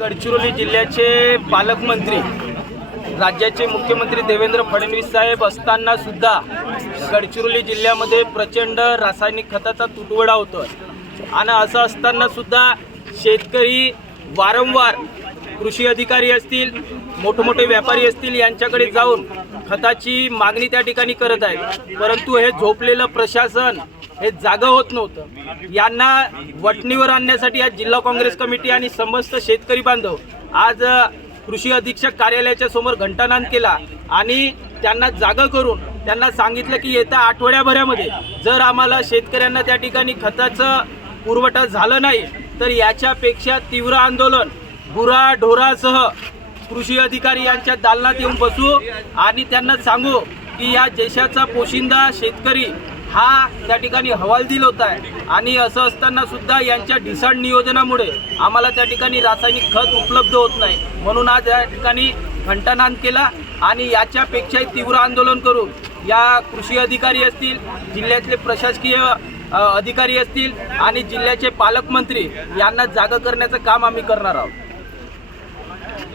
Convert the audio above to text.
गडचिरोली जिल्ह्याचे पालकमंत्री राज्याचे मुख्यमंत्री देवेंद्र फडणवीस साहेब असताना सुद्धा गडचिरोली जिल्ह्यामध्ये प्रचंड रासायनिक खताचा तुटवडा होतो आणि असं असताना सुद्धा शेतकरी वारंवार कृषी अधिकारी असतील मोठमोठे व्यापारी असतील यांच्याकडे जाऊन खताची मागणी त्या ठिकाणी करत आहेत. परंतु हे झोपलेलं प्रशासन हे जागं होत नव्हतं. यांना वटणीवर आणण्यासाठी आज जिल्हा काँग्रेस कमिटी आणि समस्त शेतकरी बांधव आज कृषी अधीक्षक कार्यालयाच्या समोर घंटानाद केला आणि त्यांना जागं करून त्यांना सांगितलं की येत्या आठवड्याभरामध्ये जर आम्हाला शेतकऱ्यांना त्या ठिकाणी खताचं पुरवठा झालं नाही तर याच्यापेक्षा तीव्र आंदोलन गुरा ढोरासह कृषी अधिकारी यांच्या दालनात येऊन बसू आणि त्यांना सांगू की या देशाचा पोशिंदा शेतकरी हा त्या ठिकाणी हवालदिल होत आहे. आणि असं असताना सुद्धा यांच्या ढिसाळ नियोजनामुळे आम्हाला त्या ठिकाणी रासायनिक खत उपलब्ध होत नाही. म्हणून आज या ठिकाणी घंटानाद केला आणि याच्यापेक्षाही तीव्र आंदोलन करून या कृषी अधिकारी असतील जिल्ह्यातले प्रशासकीय अधिकारी असतील आणि जिल्ह्याचे पालकमंत्री यांना जागा करण्याचं काम आम्ही करणार आहोत.